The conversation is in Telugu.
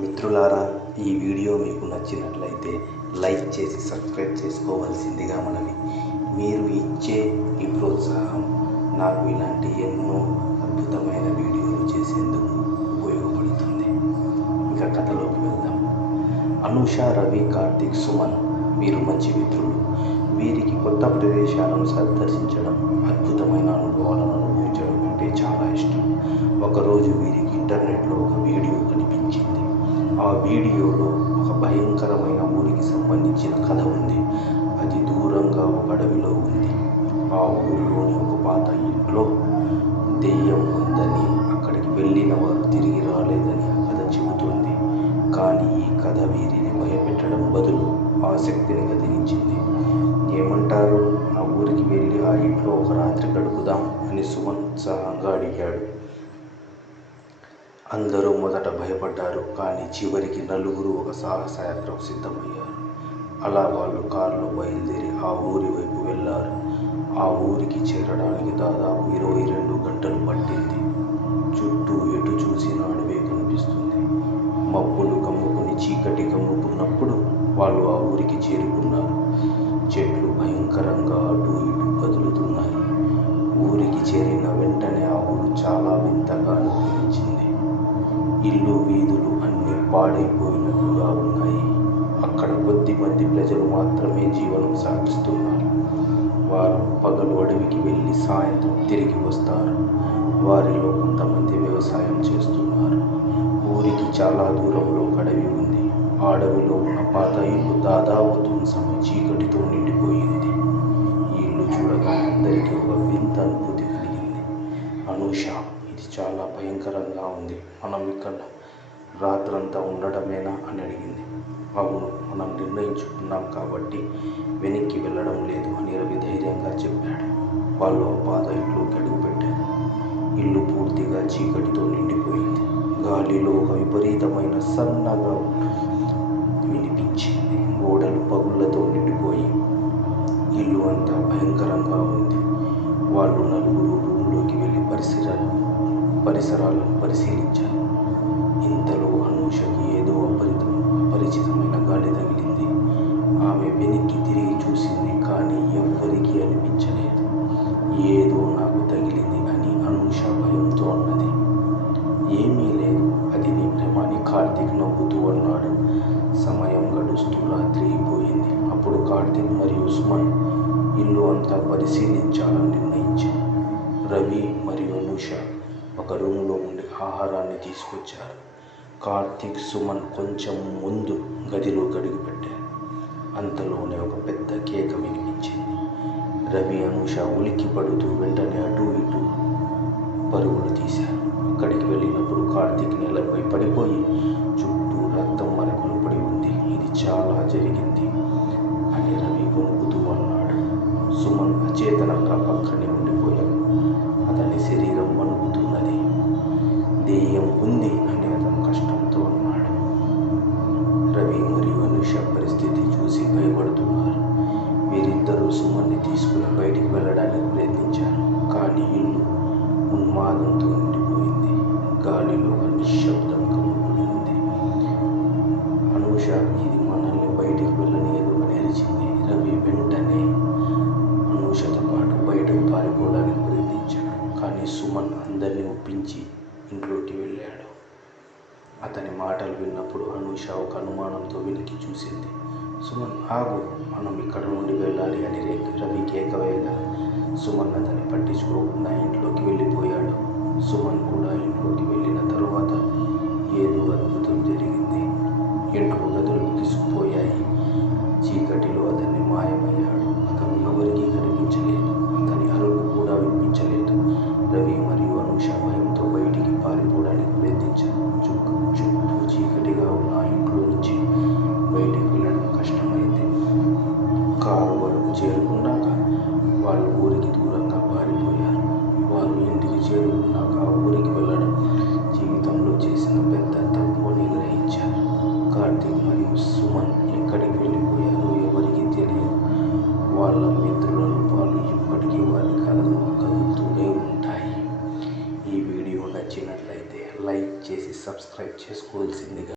మిత్రులారా, ఈ వీడియో మీకు నచ్చినట్లయితే లైక్ చేసి సబ్స్క్రైబ్ చేసుకోవాల్సిందిగా మనవి. మీరు ఇచ్చే ఈ ప్రోత్సాహం నాకు ఇలాంటి ఎన్నో అద్భుతమైన వీడియోలు చేసేందుకు ఉపయోగపడుతుంది. ఇక కథలోకి వెళ్దాం. అనూష, రవి, కార్తీక్, సుమన్ వీరు మంచి మిత్రులు. వీరికి కొత్త ప్రదేశాలను సందర్శించడం, అద్భుతమైన అనుభవాలను అనుభవించడం అంటే చాలా ఇష్టం. ఒకరోజు వీరికి ఇంటర్నెట్లో ఒక వీడియో కనిపించింది. ఆ వీడియోలో ఒక భయంకరమైన ఊరికి సంబంధించిన కథ ఉంది. అది దూరంగా ఒక అడవిలో ఉంది. ఆ ఊరిలోని ఒక పాత ఇంట్లో దెయ్యం ఉందని, అక్కడికి వెళ్ళిన వారు తిరిగి రాలేదని ఆ కథ చెబుతోంది. కానీ ఈ కథ వీరిని భయపెట్టడం బదులు ఆసక్తిని కలిగించింది. ఏమంటారు, ఆ ఊరికి వెళ్ళి ఆ ఇంట్లో ఒక రాత్రి గడుపుదాం అని సుమన్ ఉత్సాహంగా అడిగాడు. అందరూ మొదట భయపడ్డారు, కానీ చివరికి నలుగురు ఒక సాహసయాత్రకు సిద్ధమయ్యారు. అలా వాళ్ళు కారులో బయలుదేరి ఆ ఊరి వైపు వెళ్ళారు. ఆ ఊరికి చేరడానికి దాదాపు 22 గంటలు పట్టింది. చుట్టూ ఎటు చూసినా అడవే కనిపిస్తుంది. మబ్బులు కమ్ముకుని చీకటి కమ్ముకున్నప్పుడు వాళ్ళు ఆ ఊరికి చేరుకున్నారు. చెట్లు భయంకరంగా అటు ఇటు కదులుతున్నాయి. ఊరికి చేరిన వెంటనే ఆ ఊరు చాలా వింతగా అనిపించింది. ఇల్లు, వీధులు అన్నీ పాడైపోయినట్లుగా ఉన్నాయి. అక్కడ కొద్దిమంది ప్రజలు మాత్రమే జీవనం సాగిస్తున్నారు. వారు పగలు అడవికి వెళ్ళి సాయంత్రం తిరిగి వస్తారు. వారిలో కొంతమంది వ్యవసాయం చేస్తున్నారు. ఊరికి చాలా దూరంలో ఒక అడవి ఉంది. ఆ అడవిలో ఉన్న పాత ఇల్లు దాదాపు ధ్వంసమై చీకటితో నిండిపోయింది. ఈ ఇల్లు చూడగానే అందరికీ ఒక వింత అనుభూతి కలిగింది. అనూష, ఇది చాలా భయంకరంగా ఉంది. మనం ఇక్కడ రాత్రంతా ఉండటమేనా అని అడిగింది. అవును, మనం నిర్ణయించుకున్నాం కాబట్టి వెనక్కి వెళ్ళడం లేదు అని రవి ధైర్యంగా చెప్పాడు. వాళ్ళు ఆ పాత ఇంట్లోకి అడుగుపెట్టారు. ఇల్లు పూర్తిగా చీకటితో నిండిపోయింది. గాలిలో ఒక విపరీతమైన సన్నగా వినిపించింది. గోడలు పగుళ్లతో నిండిపోయి ఇల్లు అంతా భయంకరంగా ఉంది. వాళ్ళు నలుగురు రూమ్లోకి వెళ్ళి పరిసరాలను పరిశీలించారు. ఇంతలో అనూషకి ఏదో అపరిచితమైన గాలి తగిలింది. ఆమె వెనక్కి తిరిగి చూసింది, కానీ ఎవ్వరికీ అనిపించలేదు. ఏదో నాకు తగిలింది అని అనూష భయంతో అన్నది. ఏమీ లేదు, అది నీ భ్రమ అని కార్తీక్ నవ్వుతూ అన్నాడు. సమయం గడుస్తూ రాత్రి అయిపోయింది. అప్పుడు కార్తీక్ మరియు సుమన్ ఇల్లు అంతా పరిశీలించాలని నిర్ణయించారు. రవి మరియు అనూష ఒక రూమ్లో ఉండి ఆహారాన్ని తీసుకొచ్చారు. కార్తీక్, సుమన్ కొంచెం ముందు గదిలో అడుగుపెట్టారు. అంతలోనే ఒక పెద్ద కేక వినిపించింది. రవి, అనూష ఉలిక్కి పడుతూ వెంటనే అటూ ఇటూ పరుగులు తీశారు. అక్కడికి వెళ్ళినప్పుడు కార్తీక్ నేలపై పడిపోయి చుట్టూ రక్తం మరకలు పడి ఉంది. ఇది చాలా జరిగింది అని రవి వణుకుతూ అన్నాడు. సుమన్ అచేతనంగా పక్కనే ఉండిపోయాడు. అతని శరీరం వణుకుతున్నది. దెయ్యం ఉంది అని అతను కష్టంతో అన్నాడు. రవి మరియు అనూష పరిస్థితి చూసి భయపడుతున్నారు. వీరిద్దరూ సుమన్ని తీసుకుని బయటికి వెళ్ళడానికి ప్రయత్నించారు. కానీ ఇల్లు ఉన్మాదంతో నిండిపోయింది. గాలిలో ఒక నిశ్శబ్దం కమ్ముకుని ఉంది. అనూష, ఇది మనల్ని బయటికి వెళ్ళనీయదు అని అరిచింది. రవి వెంటనే అనూషతో పాటు బయటకు పారిపోవడానికి ప్రయత్నించాడు. కానీ సుమన్ అందరినీ ఒప్పించి ఇంట్లోకి వెళ్ళాడు. అతని మాటలు విన్నప్పుడు అనూష ఒక అనుమానంతో వెనక్కి చూసింది. సుమన్, ఆగు, మనం ఇక్కడ నుండి వెళ్ళాలి అని రవి కేక వేయగా సుమన్ అతన్ని పట్టించుకోకుండా ఇంట్లోకి వెళ్ళిపోయాడు. సుమన్ కూడా ఇంట్లోకి వెళ్ళిన తరువాత ఏదో అద్భుతం జరిగింది. ఇంట్లో గదులు బిగుసుకుపోయాయి. చీకటిలో అతన్ని మాయమయ్యాడు. అతను ఎవరికీ కనిపించలేదు. అతని అరుపు కూడా వినిపించలేదు. రవి మరియు అనూష భయంతో బయటికి పారిపోవడానికి ప్రయత్నించారు. చుట్టూ చీకటిగా ఉన్న ఆ ఇంట్లో నుంచి బయటికి వెళ్ళడం కష్టమైంది. కారు వరకు చేరుకున్నాక వాళ్ళు ఊరికి దూరంగా పారిపోయారు. వారు ఇంటికి చేరుకున్నాక ఆ ఊరికి వెళ్ళడం జీవితంలో చేసిన పెద్ద తప్పు అని గ్రహించారు. కార్తీక్ మరియు సుమన్ ఎక్కడికి వెళ్ళిపోయారో ఎవరికీ తెలియదు. వాళ్ళ మిత్రుల రూపాలు ఇప్పటికీ వారి కథలో కదులుతూనే ఉంటాయి. ఈ వీడియో నచ్చినట్లయితే లైక్ చేసి సబ్స్క్రైబ్ చేసుకోవాల్సిందిగా